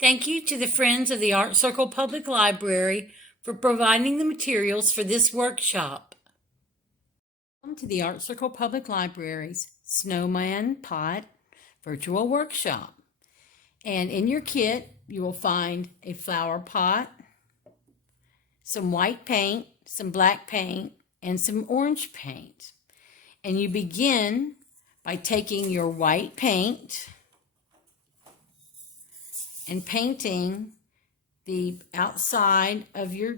Thank you to the Friends of the Art Circle Public Library for providing the materials for this workshop. Welcome to the Art Circle Public Library's Snowman Pot Virtual Workshop. And in your kit, you will find a flower pot, some white paint, some black paint, and some orange paint. And you begin by taking your white paint and painting the outside of your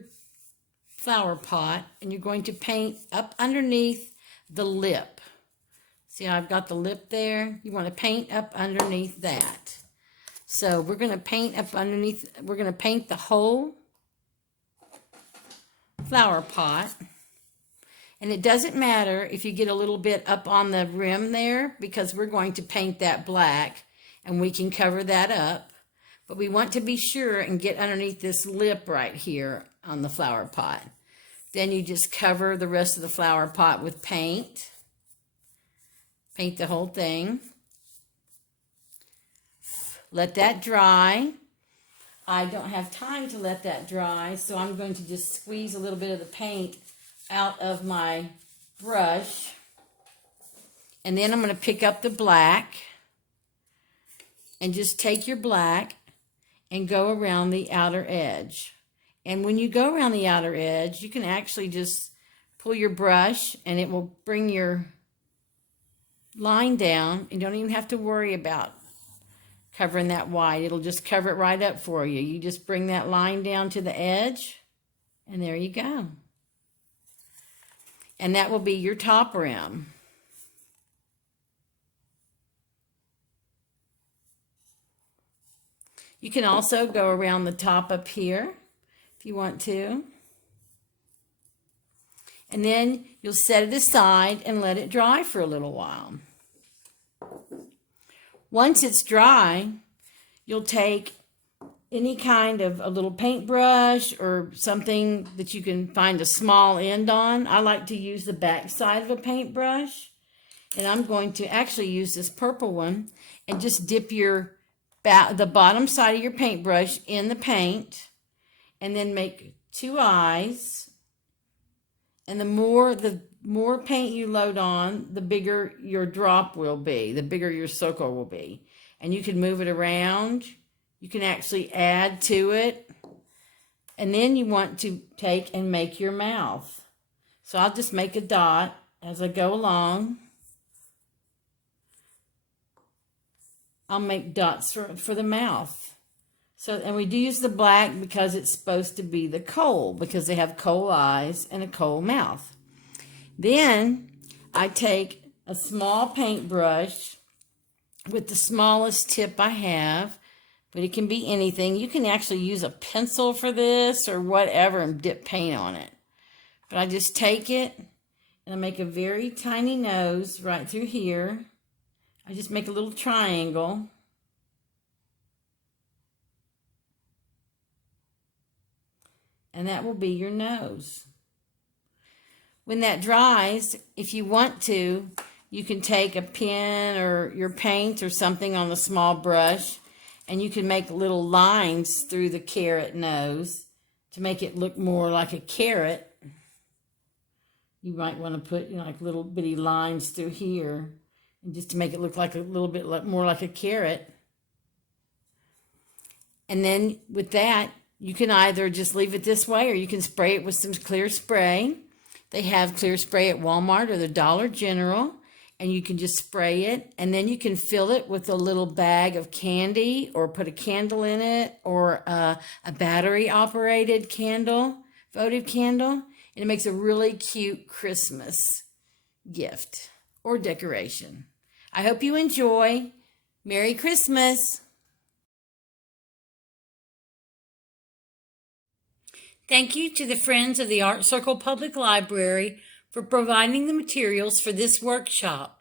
flower pot, and you're going to paint up underneath the lip. See how I've got the lip there? You want to paint up underneath that. So we're going to paint up underneath, we're going to paint the whole flower pot. And it doesn't matter if you get a little bit up on the rim there, because we're going to paint that black and we can cover that up. But we want to be sure and get underneath this lip right here on the flower pot. Then you just cover the rest of the flower pot with paint. Paint the whole thing. Let that dry. I don't have time to let that dry, so I'm going to just squeeze a little bit of the paint out of my brush. And then I'm going to pick up the black and just take your black and go around the outer edge. And when you go around the outer edge, you can actually just pull your brush and it will bring your line down. You don't even have to worry about covering that white. It'll just cover it right up for you. You just bring that line down to the edge and there you go. And that will be your top rim. You can also go around the top up here if you want to. And then you'll set it aside and let it dry for a little while. Once it's dry, you'll take any kind of a little paintbrush or something that you can find a small end on. I like to use the back side of a paintbrush. And I'm going to actually use this purple one and just dip the bottom side of your paintbrush in the paint, and then make two eyes. And the more paint you load on, the bigger your drop will be, the bigger your circle will be. And you can move it around. You can actually add to it. And then you want to take and make your mouth. So I'll just make a dot as I go along. I'll make dots for the mouth. And we do use the black because it's supposed to be the coal, because they have coal eyes and a coal mouth. Then I take a small paintbrush with the smallest tip I have, but it can be anything. You can actually use a pencil for this or whatever and dip paint on it. But I just take it and I make a very tiny nose right through here. I just make a little triangle. And that will be your nose. When that dries, if you want to, you can take a pen or your paint or something on the small brush, and you can make little lines through the carrot nose to make it look more like a carrot. You might want to put, like little bitty lines through here, and just to make it look like a little bit more like a carrot. And then with that, you can either just leave it this way or you can spray it with some clear spray. They have clear spray at Walmart or the Dollar General, and you can just spray it. And then you can fill it with a little bag of candy or put a candle in it, or a battery-operated candle, votive candle. And it makes a really cute Christmas gift or decoration. I hope you enjoy. Merry Christmas. Thank you to the Friends of the Art Circle Public Library for providing the materials for this workshop.